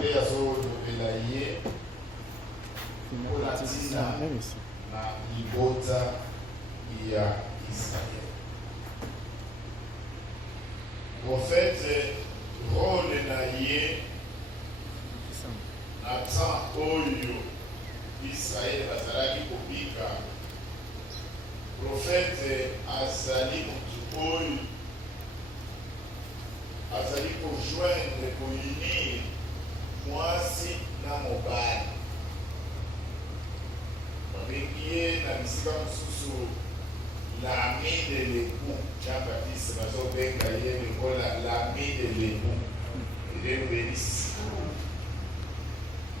nzambe azolobela ye kolatina na libota ya Israël. Prophète rôle na ye na temps oyo Israël bazalaki kobika. Prophète azali mutu oyo azali kojoindre kounir mwasi na mobali. Babengi ye na bisika mosusu l'ami de l'époux. Jean-Baptiste bazobenga ye lokola l'ami de l'époux. Ele bénisse.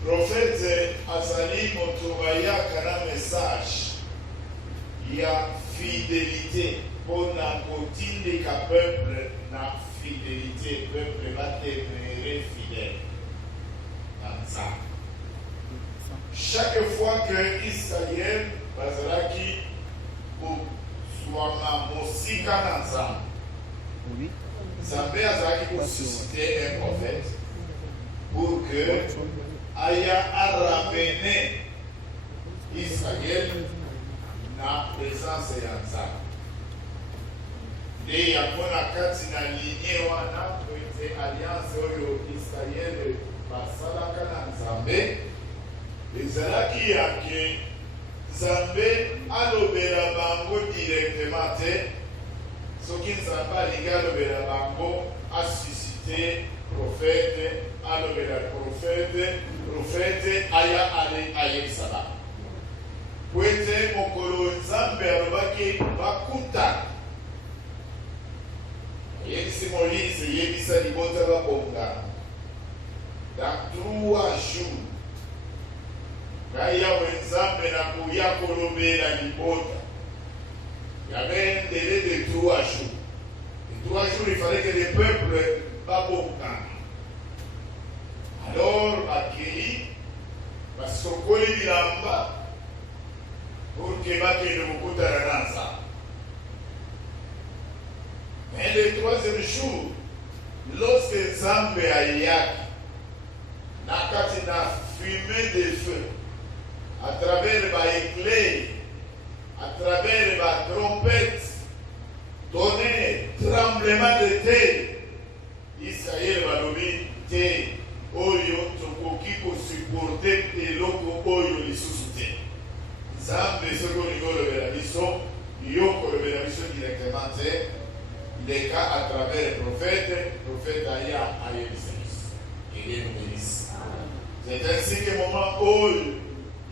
Prophète azali moto bayaka na message ya fidélité mpona kotindika peuple na fidélité, peuple va demeurer fidèle dans ça. Chaque fois que Israël bazalaki kozwama mosika na Nzambe, Nzambe azalaki kosusciter un prophète pour que aya aramener Israël na présence ya Nzambe. Nde yango na kati na linie wana koete alliance oyo Israël basalaka na Nzambe ezalaki yake Nzambe alobela bango directement te. Soki Nzambe alingi alobela bango asuscite prophète, alobela prophète aya ale ayebisa bango. Po ete mokolo Nzambe alobaki bakuta yebisi Moïse yebisa libota babonga dans 3 jours. Kaya Nzambe na kuya kolobela libota. Il y avait un délai de 3 jours. En 3 jours, il fallait que les peuples babonga. Alors, accueilli, parce qu'on connaît bilamba, pour que bakende mokutana na Nzambe. Mais le 3e jour, lorsque Nzambe ayaki, nakati na fumée de feu, à travers les éclairs, à travers les trompettes, tonnerre, tremblement de terre, Israël va lobi te oyo tokoki ko supporter eloko oyo lisusu te. Nzambe soko likolo bela biso, yoko bela biso directement te. Les cas à travers le prophète Aya Ayeliseus. Il nous bénisse. C'est ainsi que moment où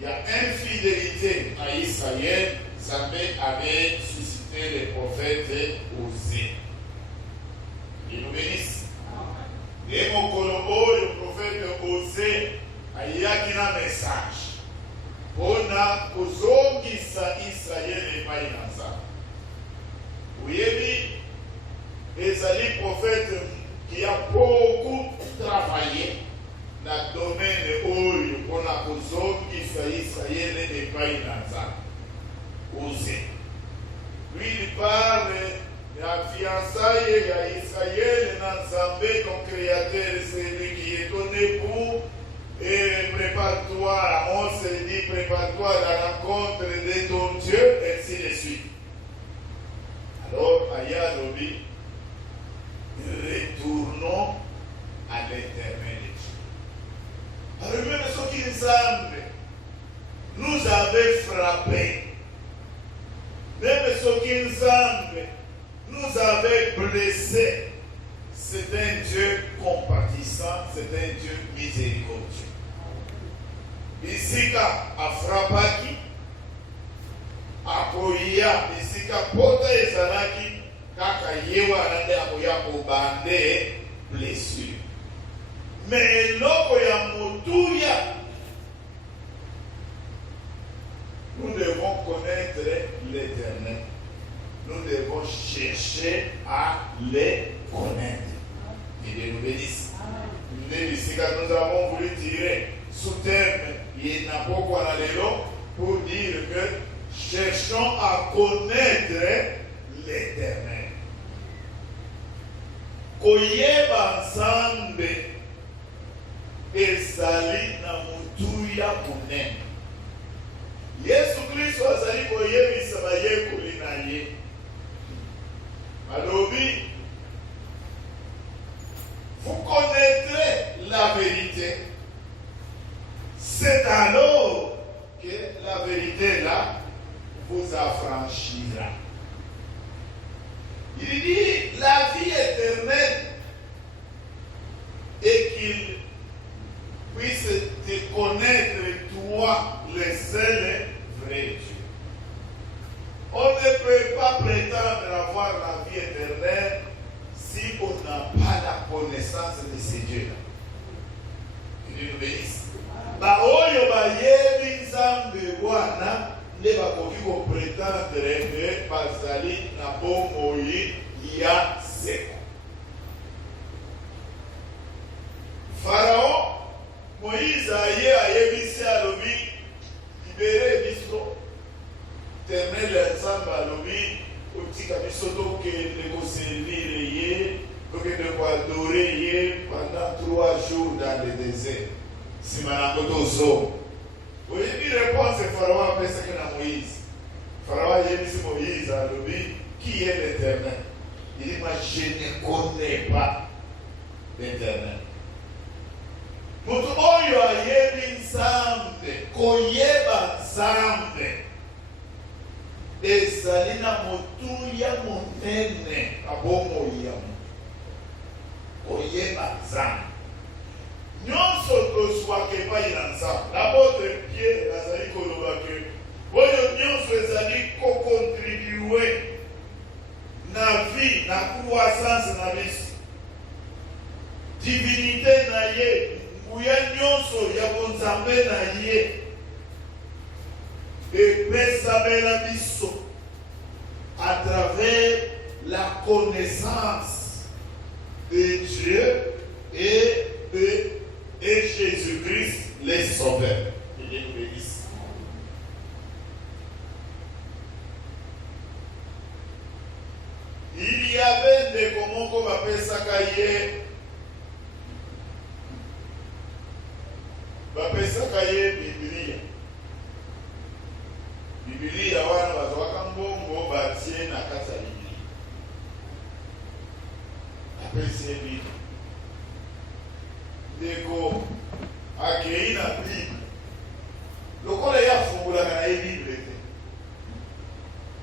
il y a infidélité à Israël, Zambé avait suscité les prophètes Osée. Il nous bénisse. Et mon colombo, le prophète Osée, il y a un message. On a kozongisa Israël et pas inanza. Oui, ezali prophète qui a beaucoup travaillé dans le domaine oyo mpona kozongisa Israël epai na Nzambe. Osée. Lui, il parle de la fiançailles à Israël na Nzambe, ton créateur, c'est lui qui est ton époux, et prépare-toi, Amos dit, prépare-toi à la rencontre de ton Dieu, et ainsi de suite. Alors, Aya Lobi, retournons à l'éternel Dieu. Alors même ce qui nous avait frappé, même ce qui nous avait blessé, c'est un Dieu compatissant, c'est un Dieu miséricordieux. Bisika afrapaki, akoya, bisika pota ezalaki, kaka yewa nande akoya kobande blessure. Mais eloko ya motuya, nous devons connaître l'Éternel. Nous devons chercher à les connaître. Il nous bénisse. Nous avons voulu tirer sous terme pour dire que cherchons à connaître l'Éternel. Koyeba Nzambe ezali na mutu ya monene. Yesu Kristo azali koyebisa bayekoli na ye. Alobi, vous connaîtrez la vérité. C'est alors que la vérité là vous affranchira. Il dit la vie éternelle et qu'il puisse te connaître toi, le seul vrai Dieu. On ne peut pas prétendre avoir la vie éternelle si on n'a pas la connaissance de ces dieux-là. Il nous bénisse. Baoyo bayebi nzambe wana nde bakoki koprétendre que bazali na bomoi ya seko. Pharaon Moïse aye ayebisi alobi libere biso. Éternel nzambe alobi otika biso tokende koservir ye, tokende koadorer ye pendant 3 jours dans le désert. Simanakotozo. Oyebi réponse Pharaon apesaki na Moïse. Pharaon ayebisi Moïse alobi qui est l'Éternel? Il dit moi je ne connais pas l'Éternel. Mutu oyo ayebi nzambe, koyeba nzambe ezali na motu ya monene abomoi ya motu. Koyeba nzambe. Nyonso tozwaka epai na nzambe. L'apôtre Pierre azali koloba ke oyo nyonso ezali kokontribue na vie, na croissance na biso. Divinité na ye, nguya nyonso ya bonzambe na ye epesamela biso à travers la connaissance de Dieu et Jésus-Christ, les sauveurs. Il nous bénisse. Il y avait des comment qu'on appelle ça Biblia. Biblia wana bazwaka mbongo batie na kati ya Biblia. Apesi Biblia. Deko akei na Bible. Lokola ya fungula na Bible te.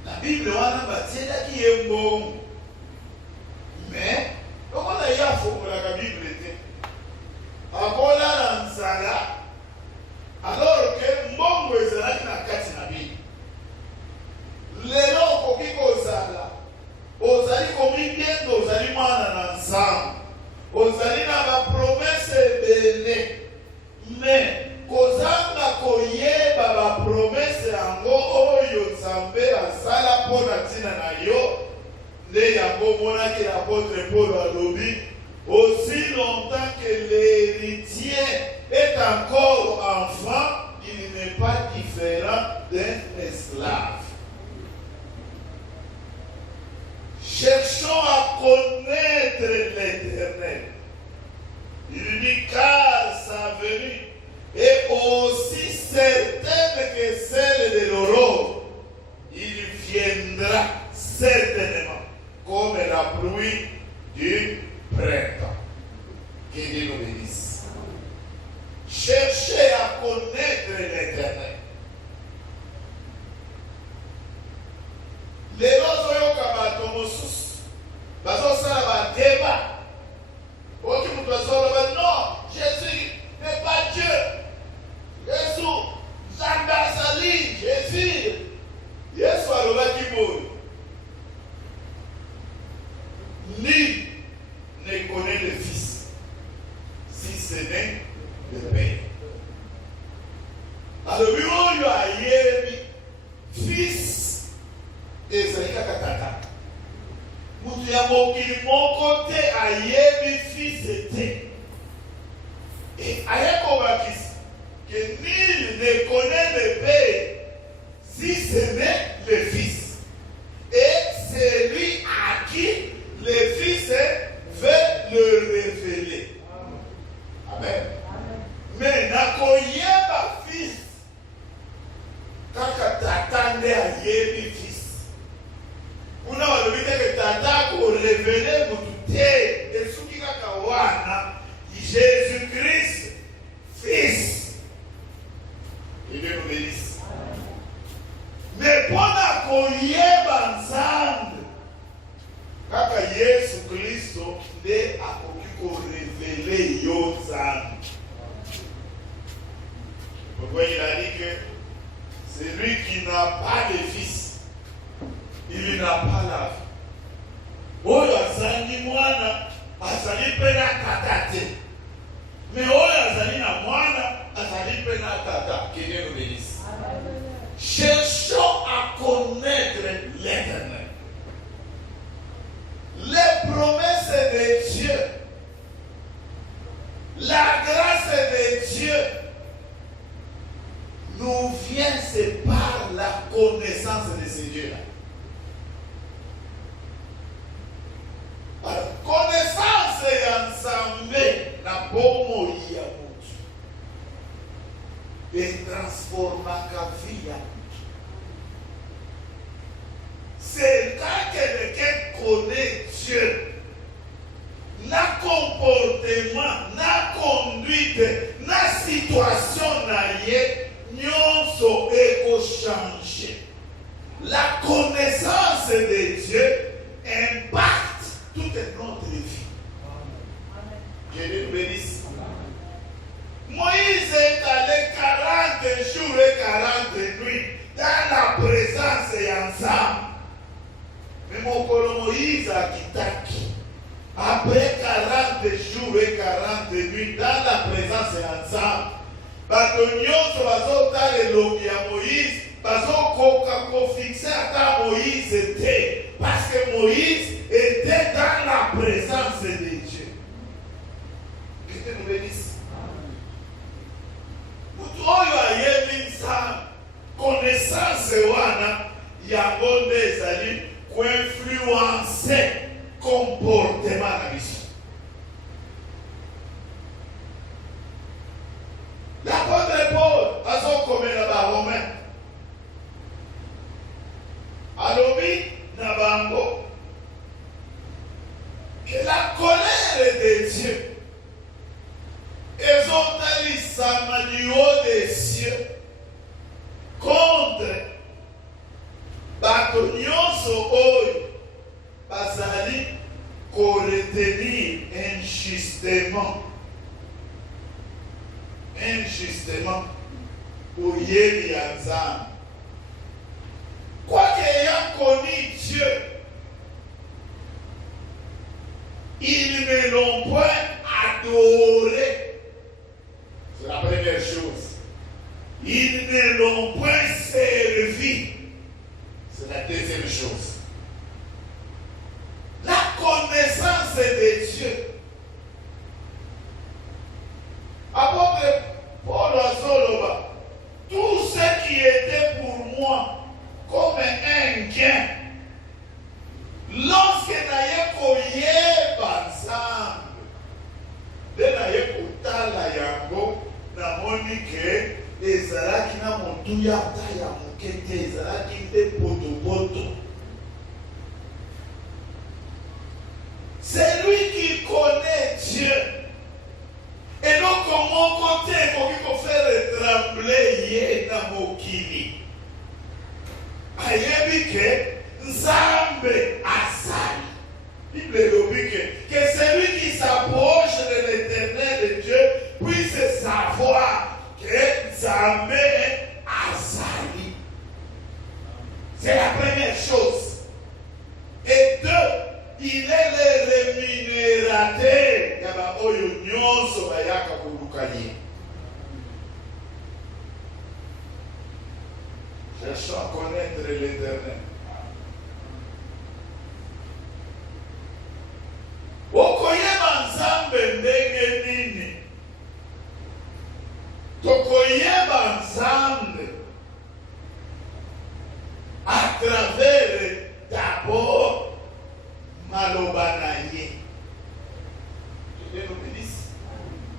Na Bible wana batie daki ye mbongo. Mais lokola ya fungula na Bible te. Akola na nzala. Alors que mbongo ezalaki na kati na Bible. Lelo okoki kozala. Ozali komibiendo ozali mwana na nzambe. Ozali na ba promesse ebele. Mais kozanga koyeba ba promesse yango oyo nzambe asala mpona ntina na yo nde yango monaki l'apôtre Paul alobi aussi longtemps que l'héritier est encore enfant, il n'est pas différent d'un esclave. Cherchons à connaître l'Éternel. Il dit car sa venue est aussi certaine que celle de l'aurore. Il viendra certainement comme la pluie du printemps. Que Dieu nous bénisse. Cherchez à connaître l'Éternel. Les oyoka bato mosusu bazosala badeba oki mutu azoloba non, Jésus n'est pas Dieu. Yesu nzambe azali Jésus. Yesu alobaki boye ni ne connaît le Fils si ce n'est le Père. Alobi oyo ayebi Fils ezali kaka tata. Mutu ya mokili moko te ayebi Fils te. Et ayekobakisi que nul ne connaît le Père si ce n'est le Fils. Et c'est lui à qui le Fils veut le révéler. Amen. te akoki révéler yo nzambe. Pourquoi il a dit que celui qui n'a pas de fils, il n'a pas la vie. Oyo azali mwana azali pe na tata te. Mais oyo azali na mwana azali pe na tata. Que Dieu nous bénisse. Cherchons à connaître l'Éternel. Les promesses de Dieu, la grâce de Dieu nous vient c'est par la connaissance de ce Dieu-là. Par connaissance ensemble, la bonne ya mutu. Et transforma la vie ya mutu. C'est quand quelqu'un connaît Dieu, na comportement, na conduite, na situation na ye, nyonso eko changer. La connaissance de Dieu impacte toute notre vie. Que Dieu nous bénisse. Moïse est allé 40 jours et 40 nuits dans la présence et ensemble. Mais mon colo Moïse a quitté. Après 40 jours et 40 nuits dans la présence et ensemble, bato nyonso bazotala elongi ya Moïse bazokoka kofixer ata Moïse était, parce que Moïse était dans la présence de Dieu. Que Dieu nous bénisse. Mutu oyo ayebi nzambe, connaissance wana yango nde ezali koinfluencer comportement na biso. L'apôtre Paul azokomela ba Romain alobi na bango que la colère de Dieu ezotalisama du haut des cieux contre bato nyonso oyo bazali koretenir injustement oyebi ya nzambe. Quoique ayant connu Dieu, ils ne l'ont point adoré. C'est la première chose. Ils ne l'ont point servi. C'est la deuxième chose. La connaissance de Dieu. Apôtre Paul Azoloba, tout ce qui était pour moi comme un gain, lorsque naye koyeba nzambe, de naye kotala yango, namoni ke ezalaki na motuya ata ya moke te, ezalaki nde poto. C'est lui qui connaît Dieu. Et donc, mon côté, il faut faire trembler yé na mokili. Ayebi ke Nzambe asali. Bible lobi que celui qui s'approche de l'Éternel de Dieu puisse savoir que Nzambe asali. C'est la première chose. Et deux, il est le rémunérateur. Yaba oyo nyonso bayaka kulukali. Cherchons à connaître l'Éternel. Okoyeba Nzambe ndenge nini? Tokoyeba Nzambe à travers d'abord maloba na ye. Que Dieu nous bénisse.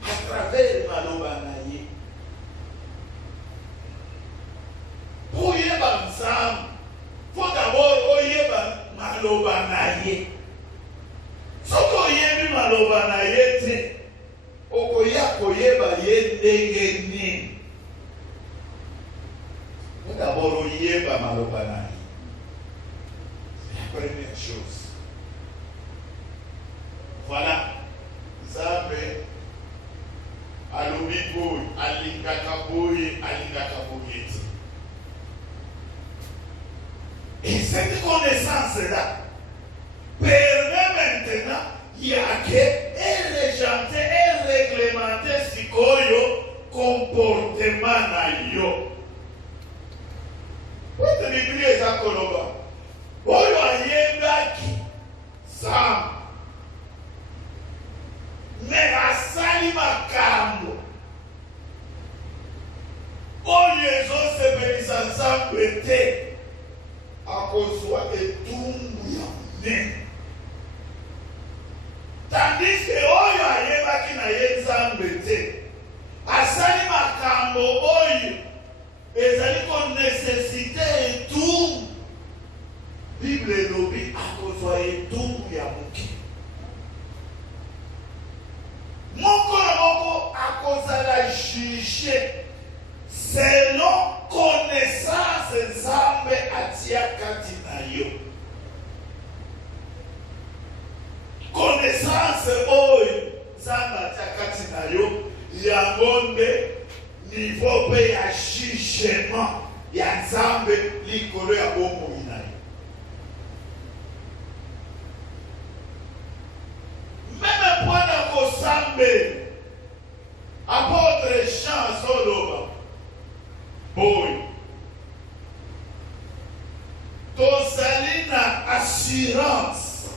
À travers maloba na ye. Pour yeba Nzambe, faut d'abord oyeba maloba na ye. Soko oyebi maloba na ye te, okoya koyeba ye ndenge nini. Faut d'abord oyeba maloba na ye. C'est la première chose. Voilà. alingaka boye te. Et cette connaissance-là permet maintenant il y a que régenter et réglementer sikoyo comportement na yo. Cette Bible est à Koloba. Oyo ayembaki Sam. Mais asali makambo. Oyo ezosepelisa Nzambe te. Akozwa etumbu ya munene. Tandis que oyo ayebaki na ye Nzambe te. Asali makambo oyo ezali ko nécessité etumbu. Bible elobi akozwa etumbu ya moke. Moko na moko akozala juge selon connaissance Nzambe atia kati na yo. Connaissance oyo Nzambe atia kati na yo yango nde niveau pe ya jugement ya Nzambe likolo ya bomoi na yo. Même point na kosambe apôtre Jean Soloba boy tozali na assurance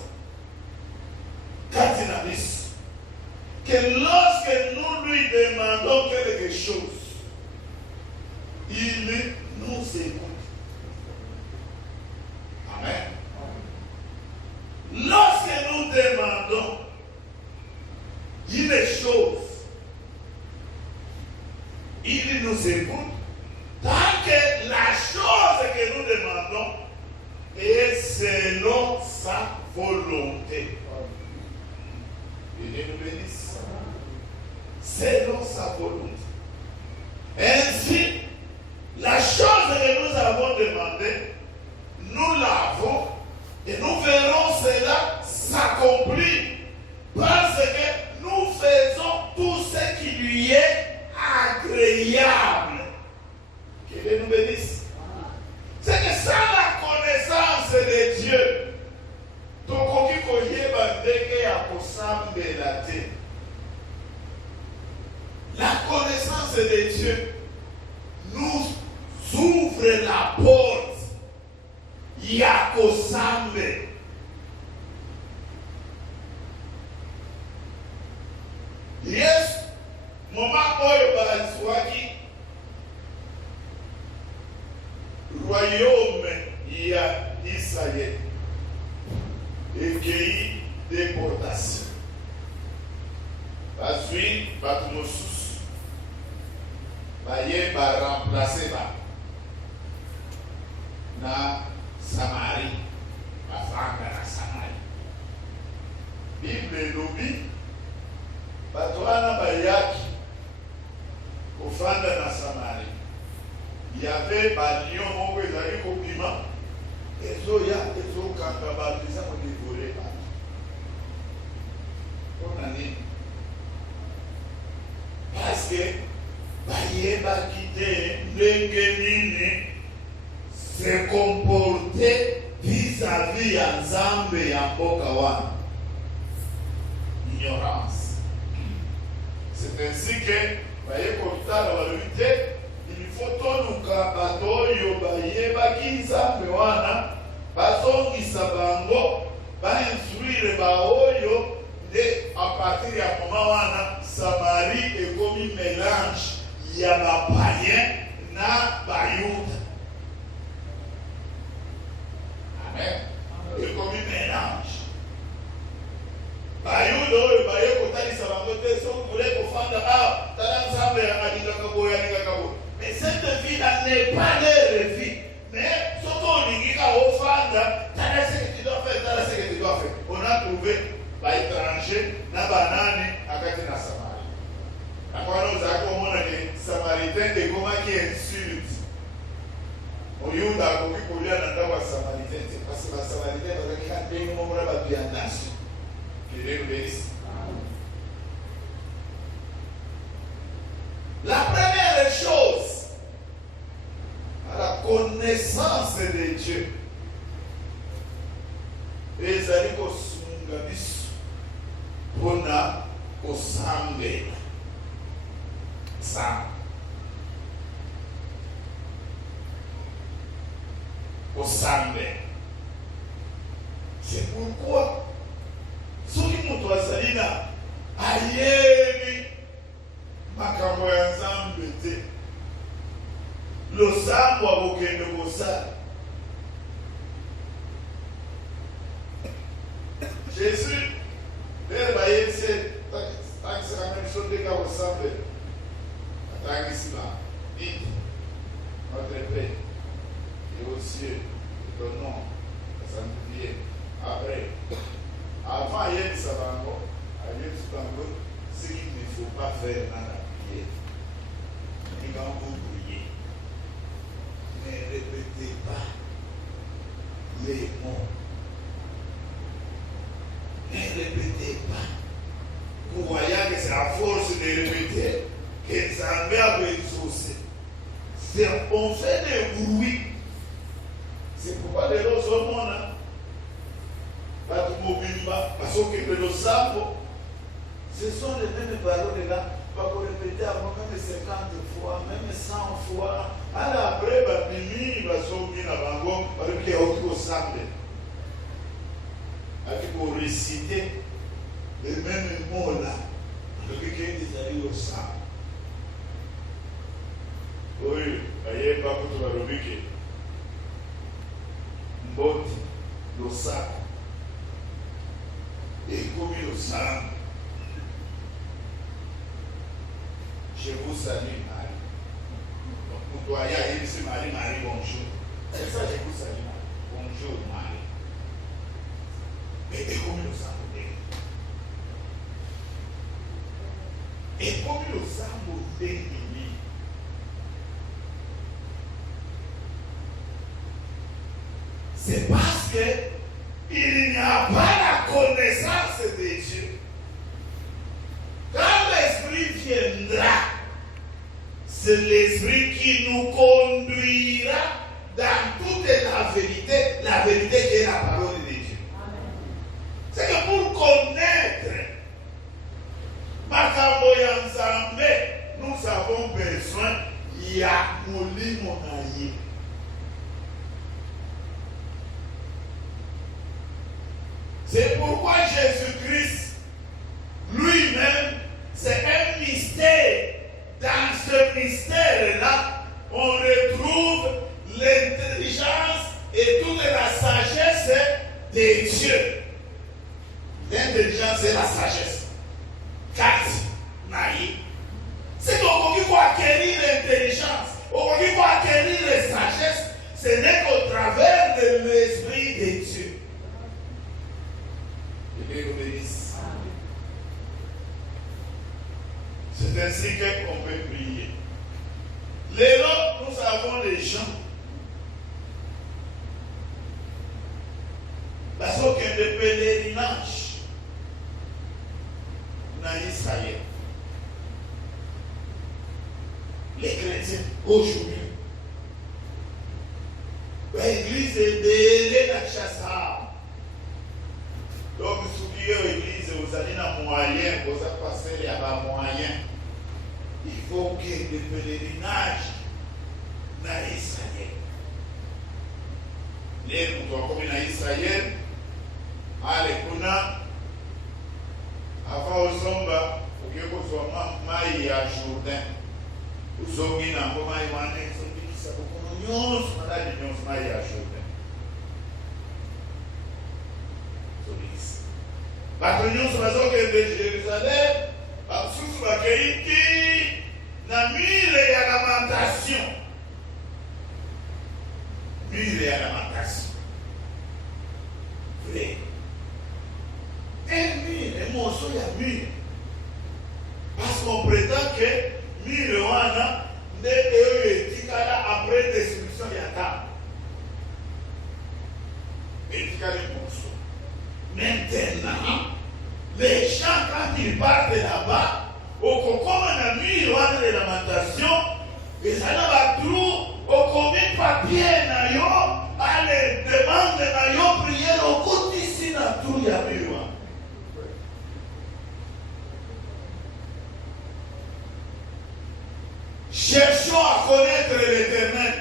kati na biso que lorsque nous lui demandons quelque chose, il nous écoute. Amen. Lorsque nous demandons une chose, il nous écoute. Tant que la chose que nous demandons est selon sa volonté. Il nous bénisse. Selon sa volonté. Ainsi, la chose que nous avons demandée, nous l'avons et nous verrons cela s'accomplir parce que nous faisons tout ce qui lui est agréable. Qu'il nous bénisse. C'est que sans la connaissance de Dieu, tokoki koyeba ndenge ya kosambela te. La connaissance de Dieu nous ouvre la porte ya kosambe. Yes, moment oyo bazwaki royaume ya Israël ekei déportation. Bazwi bato mosusu baye baremplace ba na Samarie, bafanga na Samarie. Bible elobi bato wana bayaki kofanda na Samarie. Il y avait des lions moko ezali kobima ezoya ezokanga bato eza kodevore bato. Mpona nini? Parce que bayebaki te ndenge nini se comporter vis-à-vis ya Nzambe ya mboka wana. Ignorance. C'est ainsi que baye kotala balobi te il faut toluka bato oyo bayebaki Nzambe wana bazongisa bango bainstruire baoyo nde à partir ya moment wana Samarie ekomi mélange ya bapaïen na bayuda. Amen. Ekomi mélange. Bayuda oyo baye kotalisa bango te so vule kofanda tala Nzambe alingaka boye alingaka boye. Mais cette vie-là n'est pas leur vie. Mais ce qu'on dit au Fanda, t'as ce que tu dois faire, t'as ce que tu dois faire. On a trouvé par étranger, na banane, à côté de la Samarie. Après, nous avons dit que Samaritain de comment qui insulte. Au lieu d'avoir pour lui à la Samaritain, parce que la Samaritain va regarder un moment là, bien nation. Que Dieu bénisse. La ça. Au sambe. C'est pourquoi, ceux qui m'ont choisi là, aïe, ma camouflage embêté. Le sambo a aucun de vos salles. Jésus, l'air baillé, c'est la même chose que vous savez. Attends ici là, dites, notre paix, et aux cieux, ton nom, sanctifié. Après, avant hier, ça va encore, ailleurs, c'est encore, ce qu'il ne faut pas faire dans la prière. Et quand vous priez, ne répétez pas les mots. Ne répétez pas. Vous voyez que c'est à force de répéter que ça va exaucer. On fait des bruits. C'est pourquoi les gens sont là. Pas tout mobile, parce que le sambo, ce sont les mêmes paroles là. Pas pour répéter avant même 50 fois, même 100 fois. Alors après, il va sortir à Bango, parce qu'il y a autre sambo. Avec pour réciter les mêmes mots là, le quelqu'un des alliés au sang. Oui, aïe, pas pour toi, le week-end. Mboti, le sang. Et comme le sang, je vous salue, Marie. Donc, vous doyez aller ici, Marie, bonjour. C'est ça, je vous salue, Marie. Bonjour, Marie. Et comme le sang, et comme le sang d'ennemi, c'est parce que il n'y a pas la connaissance de Dieu. Quand l'Esprit viendra, c'est l'Esprit qui nous conduira dans toute la vérité qui est la parole de Dieu. C'est que pour connaître Makambo Yanzambe, nous avons besoin de Molimo Naye. C'est pourquoi Jésus-Christ, lui-même, c'est un mystère. Dans ce mystère-là, on retrouve l'intelligence et toute la sagesse de Dieu. L'intelligence et la sagesse. 4. Naïe. C'est qu'on peut acquérir l'intelligence, on peut acquérir la sagesse, ce n'est qu'au travers de l'Esprit de Dieu. Que Dieu vous bénisse. C'est ainsi qu'on peut prier. Les autres, nous avons les gens. Parce qu'il y a des pèlerinages dans Israël. Les chrétiens, aujourd'hui, l'église est délai dans Chassar. Donc, si vous avez l'église, vous avez un moyen, vous avez passé il y a un moyen. Il faut qu'il y ait des pèlerinages dans Israël. Les gens comme dans Israël, allez, avant au Zomba, il y a un maï à Jourdain. Vous avez un maï à Jourdain. La réunion sur la zone de Jérusalem, sous la qualité, la mille et la lamentation. Mille et la lamentation. Vrai. Un mille, un morceau, il y a mille. Parce qu'on prétend que mille wana, après destruction, il y a table. Et il y a des morceaux. Maintenant, les gens, quand ils partent là-bas, au cocon, on a mis de lamentation, et ça n'a pas trop, au commis papier, à les demandes, prière, au côté ici, dans tout, il y a mis. Cherchons à connaître l'Éternel.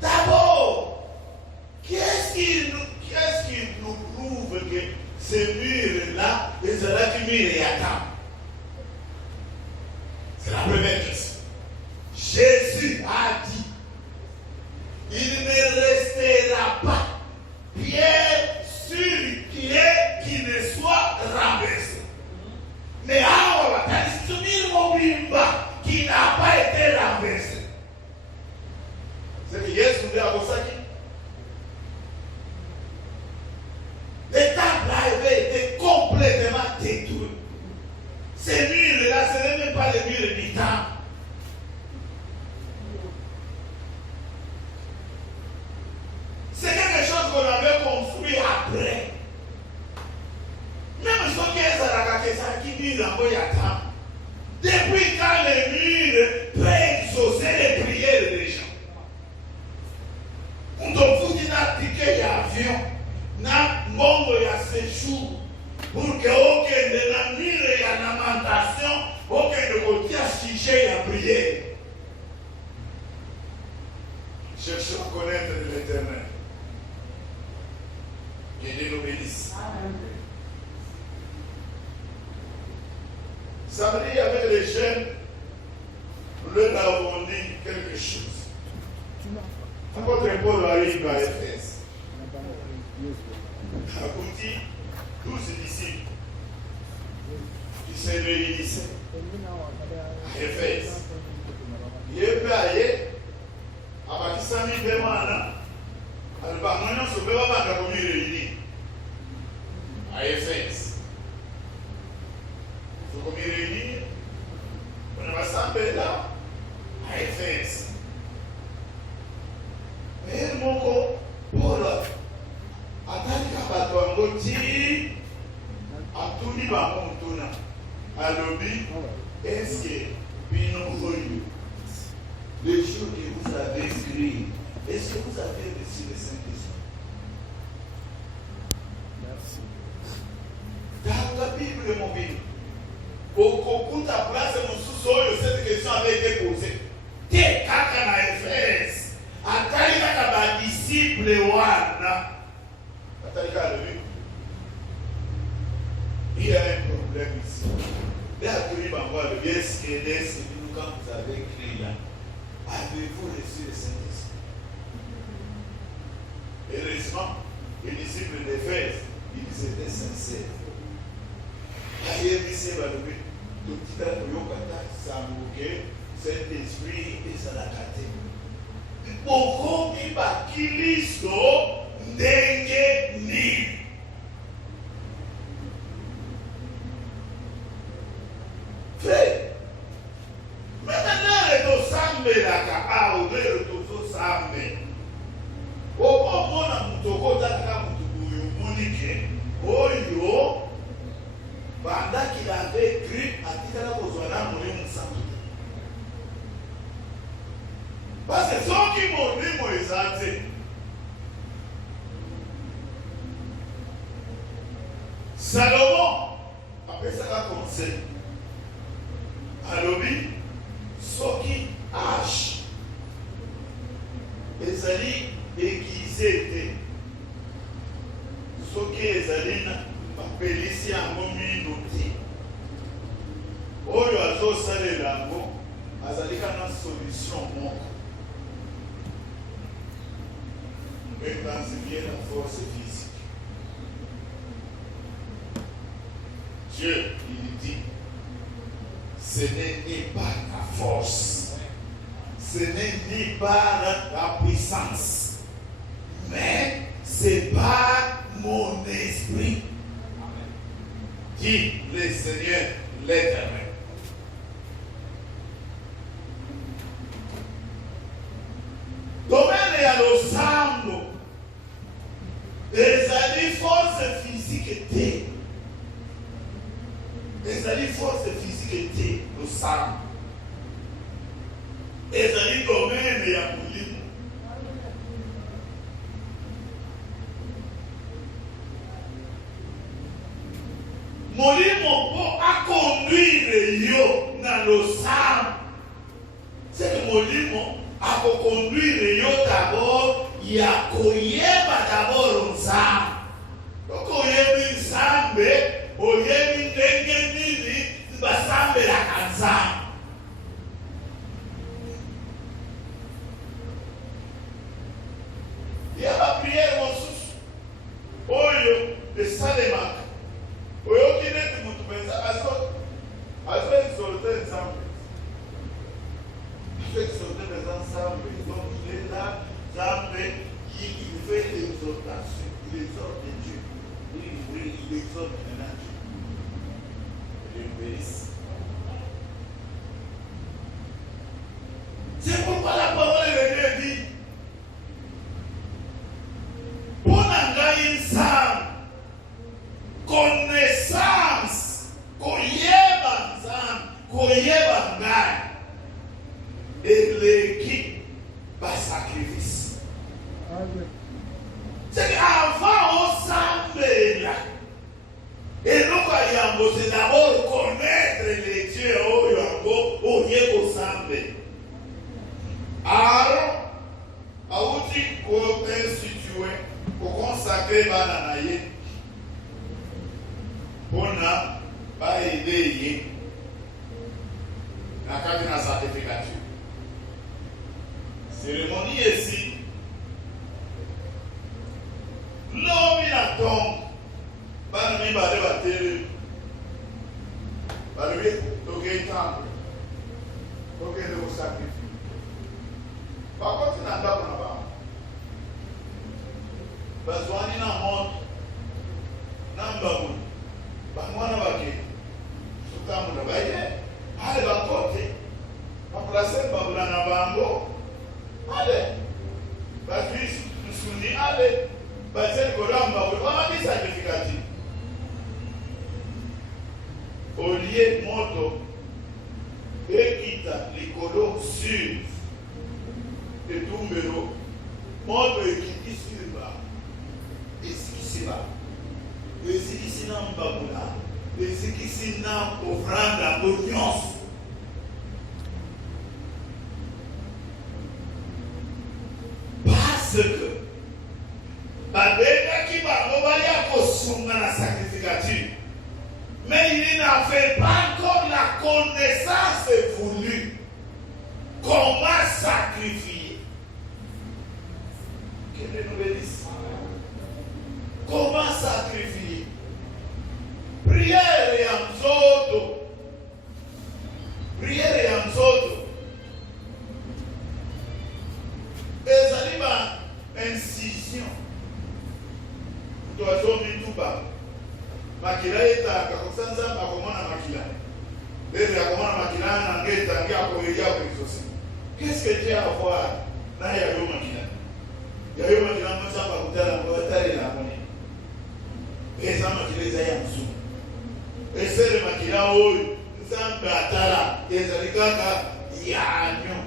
D'abord, qu'est-ce qui nous prouve que ces murs-là, les murs et attendent? C'est la première question. Jésus a dit, il ne restera pas pierre sur pierre qui ne soit renversée. Mais alors, il y a qui n'a pas été renversé. C'est que Jésus dit à Bosaki. Le temple avait été complètement détruit. Ces murs-là, ce n'est même pas les murs du temple. C'est quelque chose qu'on avait construit après. Même ceux qui est à depuis quand les murs peuvent exaucer les prières des gens. On doit vous dire d'appliquer l'avion, na mongo ya séjour, pour que aucun de la mire et la lamentation, aucun de côté à sujet la prière. Cherchons à connaître l'Éternel. Que Dieu nous bénisse. Samedi, avec les jeunes, nous leur avons dit quelque chose. Apôtre Paul arrive à Éphèse. Abouti 12 disciples qui se réunissaient à Éphèse. Il est payé à Bakisami Bemana. Al-Bahmanion se peut pas comme il réunit à Éphèse. Il faut qu'on y réunisse. On va s'appeler là à Éphèse. Mais mon co, Paul, attendez qu'à battre un petit, à tout niveau à mon tournant. À l'objet, est-ce que Pinot les jours que vous avez écrits, est-ce que vous avez reçu le Saint-Esprit? Merci. Dans la Bible, mon Bible, au ta place, mon sous-sol, cette question avait été posée. T'es caca à Éphèse. Atalika kaba disciple wana. Atalika le lui. Il y a un problème ici. Là, tu dis, le bien ce que nous, quand vous avez écrit là, avez-vous reçu le Saint-Esprit? Heureusement, les disciples d'Éphèse, ils étaient sincères. Ailleurs, ici, tout petit temps, nous avons Saint-Esprit et Salakate. Beaucoup qui bakilisto ndenge ni. Frère, maintenant le dosambe la ka ou le dosambe. Au moment où nous avons dit oyo pendant qu'il avait écrit à Titana Bozwana Moulin Santo. Parce que ceux qui m'ont dit Moïse, Salomon, après ça a commencé. Alors, ceux qui H, les alliés aiguisés, ceux qui les alliés Pélicia a momi noté. Oyo azo sale lango, azalika na solution moko. Intensifier la force physique. Dieu, il dit, ce n'est ni par la force, ce n'est ni par la puissance, mais c'est par mon esprit. Dit le Seigneur l'Éternel. Domaine à l'ensemble des alliés force physique était. Les alliés force physique était l'ensemble. Les alliés domaine et à Moulin. Molimo pour conduire yo dans le sang molimo akokonduire yo d'abord ya koyeba d'abord nzambe. Koko oyebi nzambe, oyebi ndenge nini basambelaka nzambe. Ya ba priere mosusu oyo esalemaka oyoki neti mutu penza azo exalter nzambe. Il fait exalter les ensembles, donc il est là, il fait l'exaltation, il exalte Dieu. Il exalte maintenant Dieu. Il le bénisse. C'est pourquoi la parole de Dieu dit, pour engager une femme, connaissance, koyeba nzambe, koyeba ngai. Et l'équipe va sacrifice. C'est qu'avant on s'embête là. Et nous voyons, c'est d'abord connaître les dieux au Yango, au Yégo Sambe. Alors, à outil qu'on institué, pour consacrer Bananaye, on a pas aidé la carte de la certificature. Cérémonie ici. L'homme il attend. Banami bade batele. Balwe toke temple. Toke de vous sacrifier. Par contre, il n'a pas qu'on a pas. Bazwani na monte. Nambabu. Bangwana bake. Sukamu na baye. Allez bakote. Remplacer babula na bango. Allez, Baptiste, Souni, allez, Baptiste, Goramba, on va dire sacrificatif. Au lieu moto, Ekita, Licolo, sur, et Tumbero, moto Ekiti sur bas, et ce qui s'y va, et ce qui s'y n'a pas, et ce qui s'y n'a pas, offrande à l'oignon. Parce que Babeka qui va envoyer pour soumettre la sacrificature, mais il n'a fait pas encore la connaissance voulue. Comment sacrifier? Quel est nous bénisse? Comment sacrifier? Prière et amzoto. Prière et amzoto. Les animaux incision. Toi, tu as mis tout bas. Makila est à Kakosanza, Makomana Makila. Et la commande Makila, Nangeta, Gakoya, qu'est-ce que tu as à voir? Là, il y a eu Makila. Il y a eu Makila, Massa, Bakutala, Bakutala, et la monnaie. Et ça, Makila, ils aient un sou. Et c'est le Makila, oh, Zambatala, et Zalikaka, Yanyon.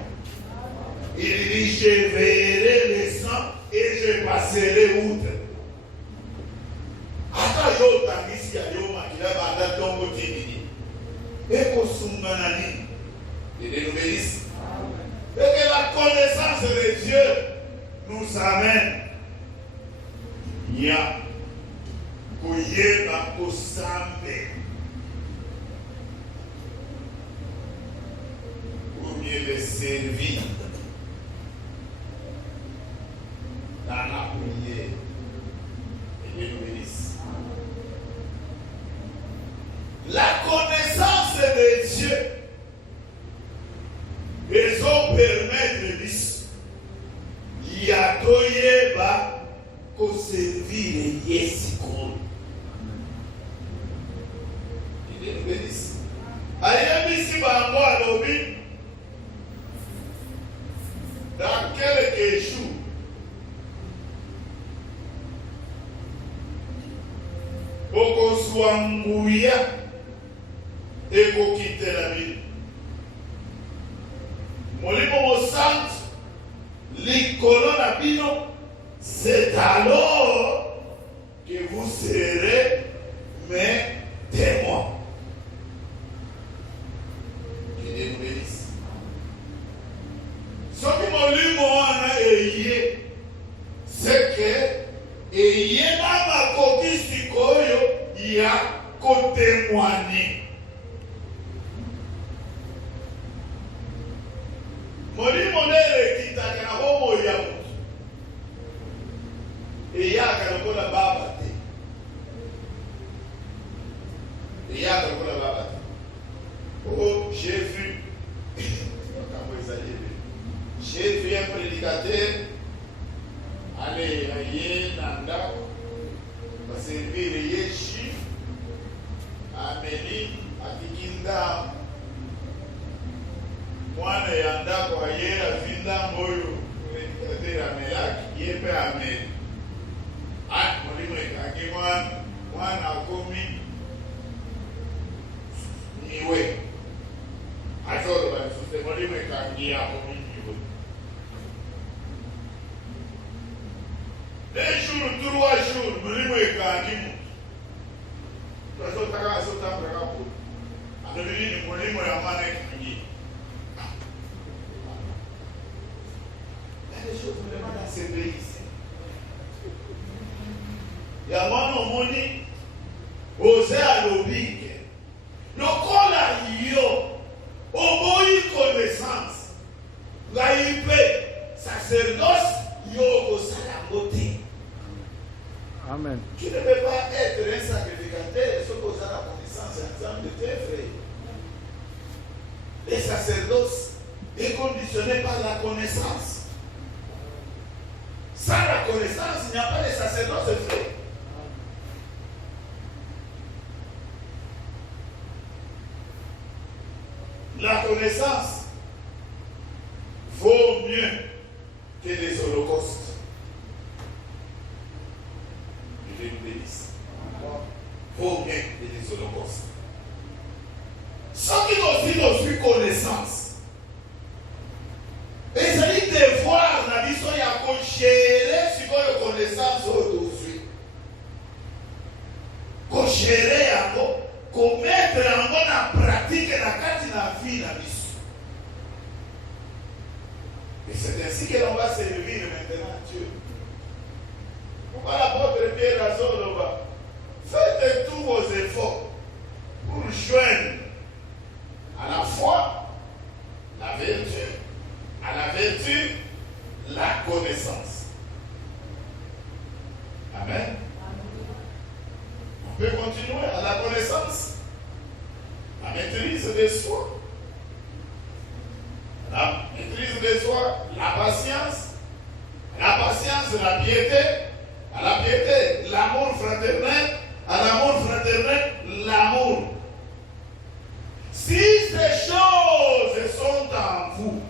Il dit, je verrai le sang et je passerai outre. Attends, yo tangisi ya yo makila banda tongo timini. Eko sunganani. Il nous bénisse. Et que la connaissance de Dieu nous amène. Ya koyeba kosambe. Pour mieux le servir. Dans la prière. Et Dieu nous bénisse. La connaissance de Dieu, ils ont permis de dire, il y a toyeba qu'on servir Yesikon. Il Dieu nous bénisse. Allez, ici, bango à l'obit, dans quelques jours, Okoswambuya ekokite la ville. Molimo Mosante, l'icône na bino, c'est alors que vous serez mes témoins. Que Dieu nous bénisse. molimo nele kitaka na bomo ya mutu eyaka lokola baba te eyaka lokola baba te. Oh, j'ai vu j'ai vu un prédicateur aller à Nanda parce que il est juif ameni akikinda mwana yanda kwa yera vinda moyo prédicateur amelaki yepe amen molimo ekaki mwana akomi niwe azolo balisuse molimo ekaki akomi niwe. Un jour, 3 jours, molimo ekaki mutu azotaka azotambulaka po alobeli ni molimo ya mwana ekangi. Les choses vraiment dans ces pays ici. Il y a un omoni osé à l'oblique. Le kola yo oboyi connaissance. La ipe sacerdoce yo osalamote. Amen. Tu ne peux pas être un sacrificateur sans que la connaissance ensemble de tes frères. Les sacerdoces est conditionné par la connaissance. Sans la connaissance, il n'y a pas de sacerdoce frère. La connaissance vaut mieux que les holocaustes. Je vous bénisse. Vaut mieux que les holocaustes. Ceux qui n'ont aussi connaissance. Et ça dit devoir na biso ya ko gérer sikoyo connaissance aujourd'hui. Ko gérer yango, ko mettre yango na pratique na kati na vie na biso. Et c'est ainsi que l'on va servir maintenant Dieu. Pourquoi l'apôtre Pierre a dit, faites tous vos efforts pour joindre à la foi la vertu, à la vertu, la connaissance. Amen. On peut continuer à la connaissance, la maîtrise de soi, la maîtrise de soi, la patience, la piété, à la piété, l'amour fraternel, à l'amour fraternel, l'amour. Si ces choses sont en vous,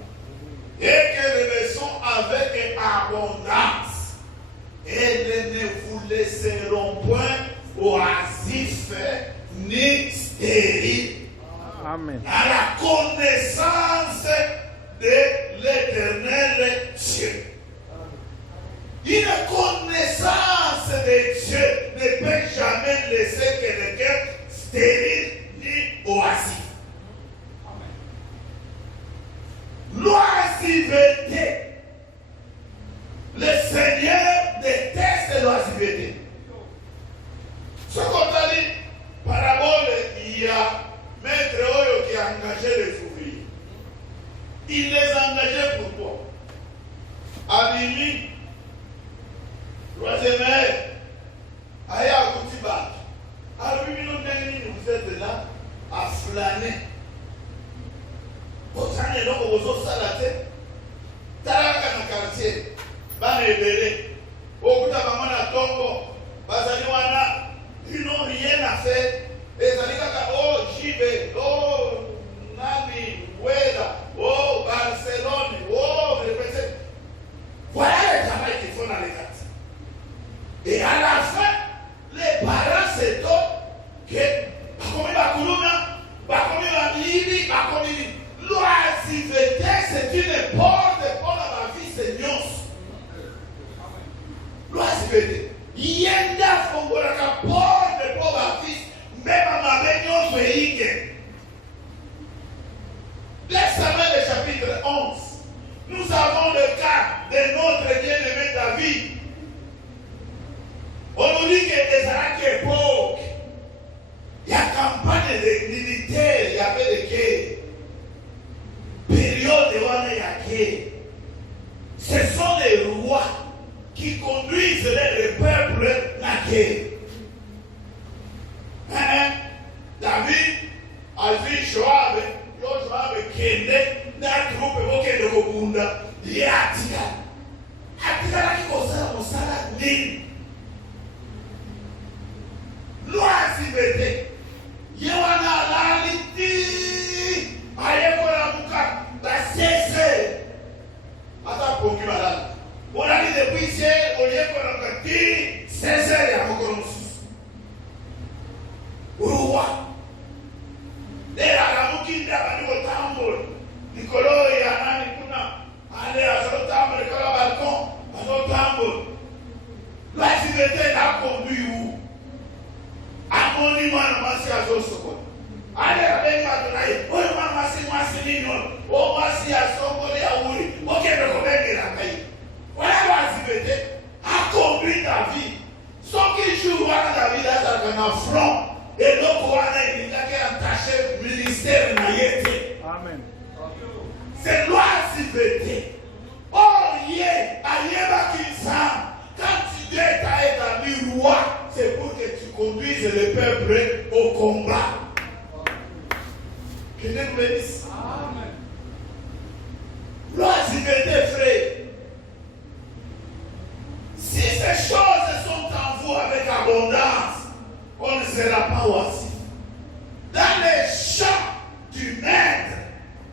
et qu'elles le sont avec abondance, elles ne vous laisseront point oisifs ni stériles. Amen. À la connaissance de l'éternel Dieu. Une connaissance de Dieu ne peut jamais laisser quelqu'un stérile ni oisif. L'oisiveté. Le Seigneur déteste l'oisiveté. Ce qu'on a dit, parabole, il y a maître Oyo qui a engagé les ouvriers. Il les a engagés pourquoi? Abimi, troisième air, Aya Koutiba. Abimi, vous êtes là à flâner. Vous savez, donc, vous avez salaté. Taraka na quartier. Bane ebele. Okuta kamona tongo. Bazali wana. Ils n'ont rien à faire. Et ça dit kaka, oh, Jibe, oh, Nani, Weda, oh, Barcelone, oh, répétez. Voilà le travail qu'ils font dans les quartiers. Et à la fin, les parents se donnent que, Bakomi Bakuluna, Bakomi Bamili, Bakomi. L'oisiveté, c'est une porte pour la vie, c'est Dieu. L'oisiveté. Yenda fongolaka porte pour la vie, même à ma réunion véhicule. Laisse le chapitre 11. Nous avons le cas de notre bien-aimé David. On nous dit que des arcs époques, il y a campagne de militaire, il y avait des guerres. Période où il y a guerre. azwi Joabe, yo Joabe kende na trupe bokende kobunda yatika. Atika kikosala mosala nini? Loisi bete. Yewana laliti. Ayekora muka basese. Ata pongi malala. Olali depuis c'est oyekora kati sese ya mokoro mususu. Uruwa. Dera la mukinda bani kotambo. Nikolo ya nani kuna. Ale azotambo nikolo balcon. Azotambo. Loisi bete na conduit où? Amoni mwana masi azosoko. Ale abenga tunaye. Oyo mwana masi nino. O masi asoko ya uri. Okebe kobengera kai. Wala wazibete a conduit ta vie. Ce qui joue wana David azaka na front et donc wana indikake attaché ministère na yete. Amen. C'est wazibete. Oh yeah, ayeba kinsa. Quand Dieu t'a établi roi, c'est pour que tu conduises le peuple au combat. Que Dieu nous bénisse. Amen. L'oisiveté, frère. Si ces choses sont en vous avec abondance, on ne sera pas oisif. Dans les champs du maître,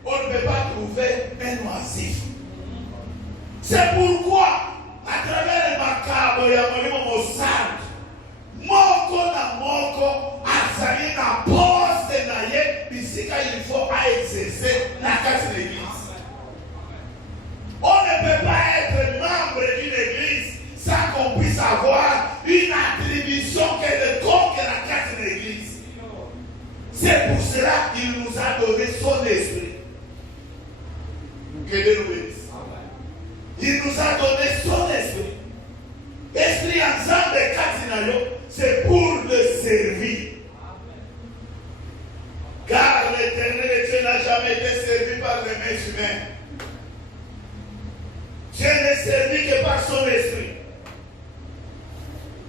on ne peut pas trouver un oisif. C'est pourquoi, à travers les macabres, il y a un mot moko na moko azali na poste na ye bisika il faut exercer la case de l'église. On ne peut pas être membre d'une église sans qu'on puisse avoir une attribution qui est de compte de la case de l'église. C'est pour cela qu'il nous a donné son esprit. Que Dieu nous bénisse. Il nous a donné son esprit. Esprit ensemble de Katinayo, c'est pour le servir. Car l'Éternel Dieu n'a jamais été servi par les mains humaines. Dieu n'est servi que par son esprit.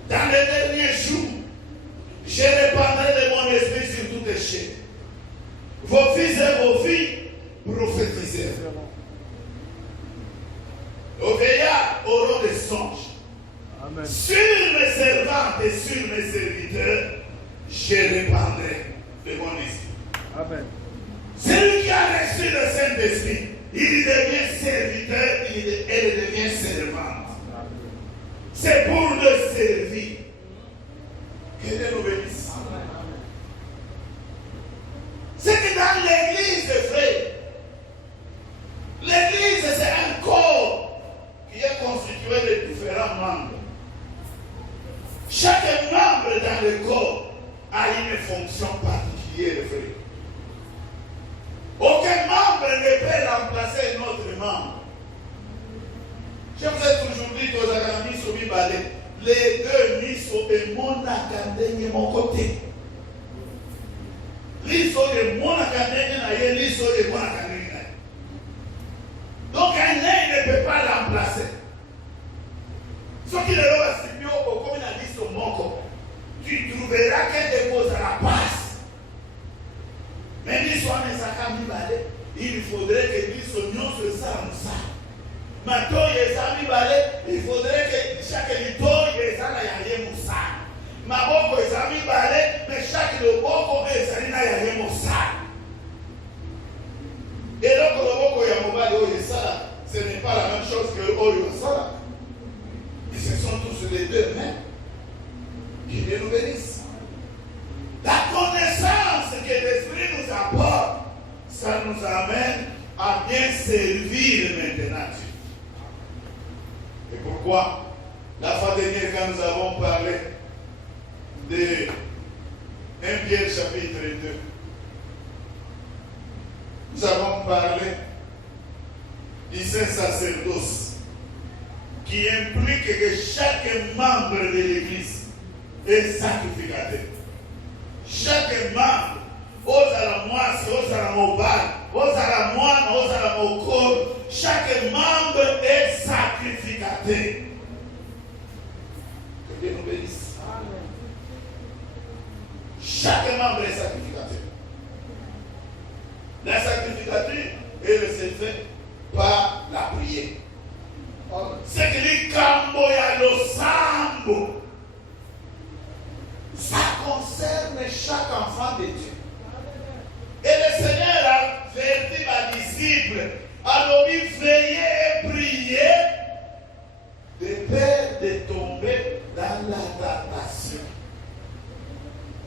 Dans les derniers jours, je répandrai de mon esprit sur toutes les chaînes. Vos fils et vos filles prophétiseront. Nos veillards auront des songes. Amen. Sur mes servantes et sur mes serviteurs, je répandrai de mon esprit. Amen. Celui qui a reçu le Saint-Esprit, il devient serviteur, elle devient servante. Amen. C'est pour le servir. Que Dieu nous bénisse. C'est que dans l'église, frère, l'église c'est un corps qui est constitué de différents membres. Chaque membre dans le corps a une fonction particulière, frère. Aucun membre ne peut remplacer un autre membre. Je vous ai toujours dit aux amis sur les deux miso et mon académie mon côté. L'iso de mon académie, l'iso de mon académie. Donc un ne peut pas l'emplacer. Ce qui est là, c'est mieux comme il a dit son moko. Tu trouveras qu'elle dépose à la passe. Mais il faudrait que l'isonion se sente ça. Maintenant, il faudrait que chaque lito ait un moussa. Maboko est ami balé, mais chaque loboko est un moussa. Et donc, le loboko yamobali oyesala, ce n'est pas la même chose que oyosala. Mais ce sont tous les deux mêmes. Que Dieu nous bénisse. La connaissance que l'Esprit nous apporte, ça nous amène à bien servir maintenant Dieu. Et pourquoi? La fois dernière, quand nous avons parlé de 1 Pierre chapitre 2, nous avons parlé du Saint-Sacerdoce qui implique que chaque membre de l'Église est sacrificateur. Chaque membre, ozala mwasi, ozala mobali, ozala mwana, ozala mokolo, chaque membre est sacrificateur. Que Dieu nous bénisse. Amen. Chaque membre est sacrificateur. fait par la prière. C'est que les cambo ya lo sambo. Ça concerne chaque enfant de Dieu. Et le Seigneur a averti ma disciple. Alors il veillait et priait de peur de tomber dans la tentation.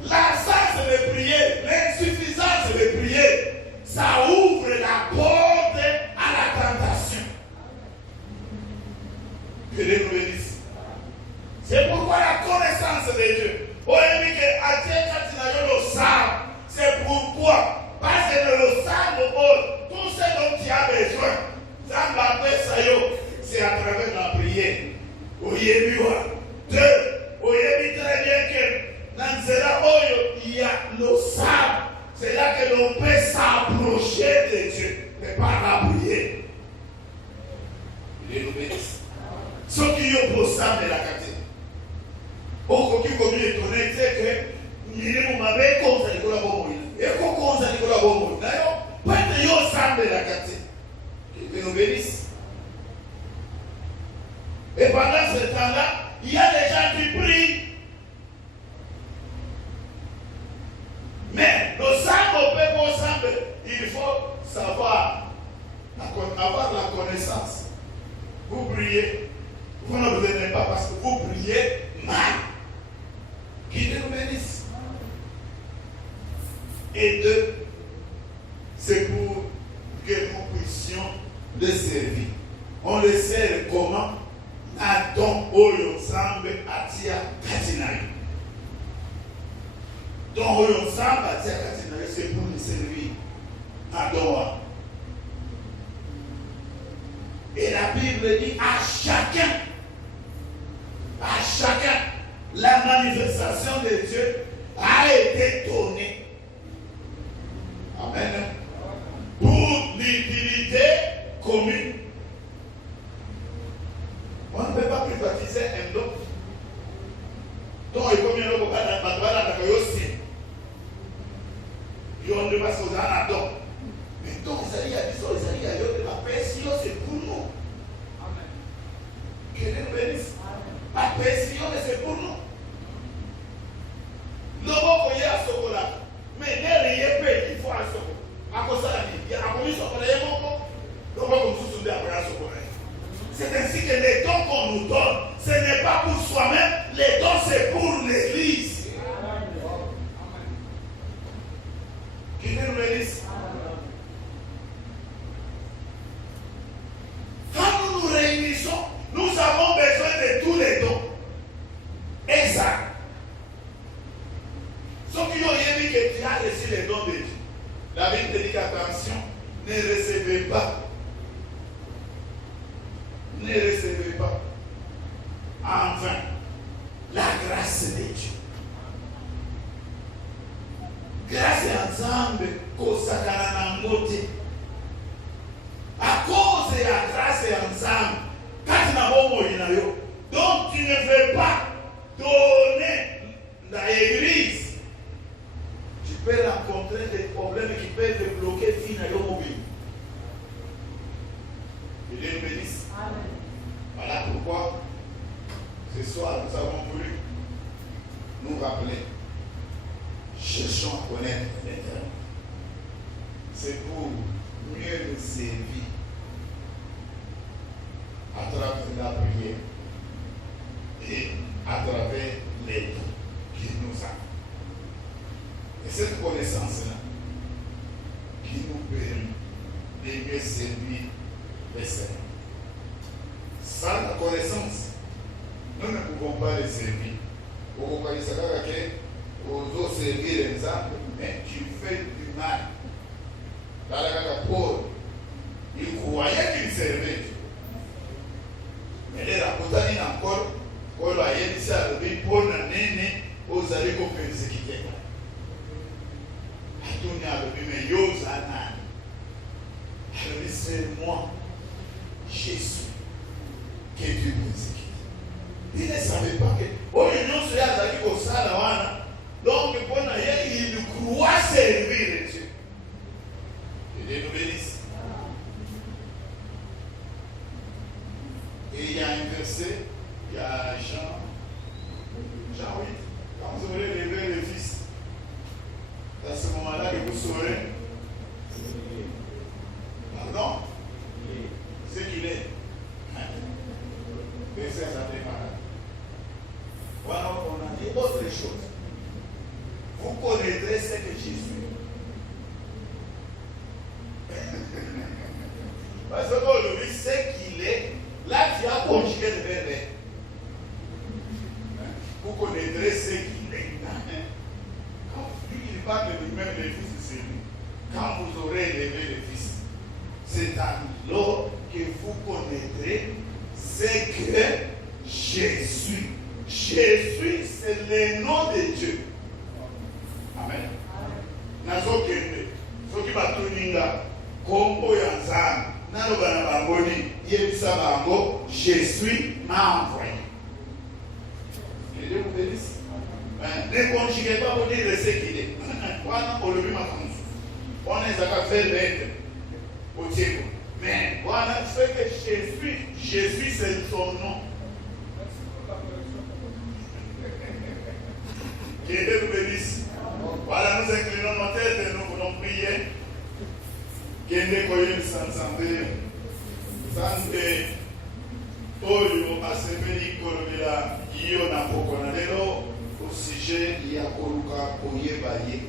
L'absence de prier, l'insuffisance de prier, ça ouvre la porte à la tentation. Que Dieu nous bénisse. C'est pourquoi la connaissance de Dieu. C'est pourquoi, parce que le sang, tout ce dont tu as besoin, c'est à travers la prière. Deux, très bien que dans il y a le sang. C'est là que l'on peut s'approcher de Dieu, mais par la prière. Il est nommé. Ce qui est pour ça de la carte. Au qui comme il est étonné, c'est que nous m'avait conseillé que la bombe. Et qu'on conseille que la bombe. D'ailleurs, pas de yo sang de la carte. Que nous bénisse. Et pendant ce temps-là, il y a des gens qui prient. Mais le sang au peuple ensemble, il faut savoir, avoir la connaissance. Vous priez, vous ne vous aimez pas parce que vous priez mal. Qui nous bénisse. Et deux, c'est pour que nous puissions le servir. On le sert comment? Nathan Oyo Sambe Atia Katinaï. Donc Oyo Sambe Atia Katinaï, c'est pour le servir. Nathan. Et la Bible dit à chacun, la manifestation de Dieu a été donnée. Amen. Pour l'utilité commune. On ne peut pas privatiser un don. Donc, il faut bien le voir dans le aussi. Il y a un passe aux don. Mais donc, il y a des choses, il y a la pression, c'est pour nous. Amen. Que Dieu nous bénisse. La pression, c'est pour nous. Le mot qu'il y a à Sokola, mais derrière, il faut à Sokola. À cause de la vie, il y a un peu de Sokola, il y a un peu de Sokola. C'est ainsi que les dons qu'on nous donne, ce n'est pas pour soi-même, les dons c'est pour l'Église. Qui nous bénisse. Quand nous nous réunissons, nous avons besoin de tous les dons. Et ça, ceux qui ont dit que tu as reçu les dons de Dieu, la Bible te dit qu'attention, ne recevez pas. Ne recevez pas en vain la grâce de Dieu. Grâce ensemble, à cause de la grâce ensemble, donc tu ne veux pas donner l'église, tu peux rencontrer des problèmes qui peuvent te bloquer finalement. Que Dieu nous bénisse. Voilà pourquoi ce soir nous avons voulu nous rappeler, cherchons à connaître l'Éternel. C'est pour mieux nous servir à travers la prière et à travers les dons qu'il nous a. Et cette connaissance-là qui nous permet de mieux servir le Seigneur. Sans la connaissance, nous ne pouvons pas les servir. Vous voyez ça que aux autres servir l'exemple, mais tu fais du mal. Dans la cas Paul, il croyait qu'il servait. Mais les rapportants encore, Paul a dit ça, Paul n'a né aux alliés qu'on persécutait. Il a dit, mais Yosanan. Il a dit, c'est moi, Jésus, que Dieu persécute. Il ne savait pas que. Oh, il non se a dit au Salawana. Donc, il croit servir Dieu. Que Dieu nous bénisse. Parce qu'aujourd'hui, ce qu'il est, là tu as conjugué le verbe. Vous connaîtrez ce qu'il est. Quand lui, il parle de lui-même, le Fils de celui. Quand vous aurez élevé le Fils, c'est alors que vous connaîtrez ce que Jésus. Jésus, c'est le nom de Dieu. Amen. Nazokende. Soki batuninga kombo ya Nzambe. Naloba na bangoni yebisa bango Jésus m'a envoyé. Que Dieu vous bénisse. Ne conjuguez pas pour dire ce qu'il est. On est à faire l'être au Dieu. Mais voilà ce que Jésus c'est son nom. Que Dieu nous bénisse. Voilà, nous inclinons nos têtes et nous voulons prier. Que Dieu nous s'entende. Santé. Oyo asepeli kolobela iyo na pokona lelo au sujet ya koluka koyeba ye.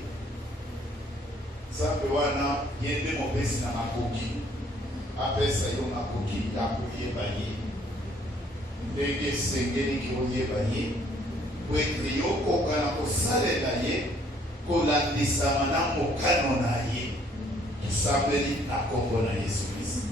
Nzambe wana yende mopesi na makoki apesa yo makoki ya koyeba ye ndenge esengeli koyeba ye po ete yokoka na kosalela ye kolandisama na mokano na ye tosambeli na kombo na Yesu Kristo.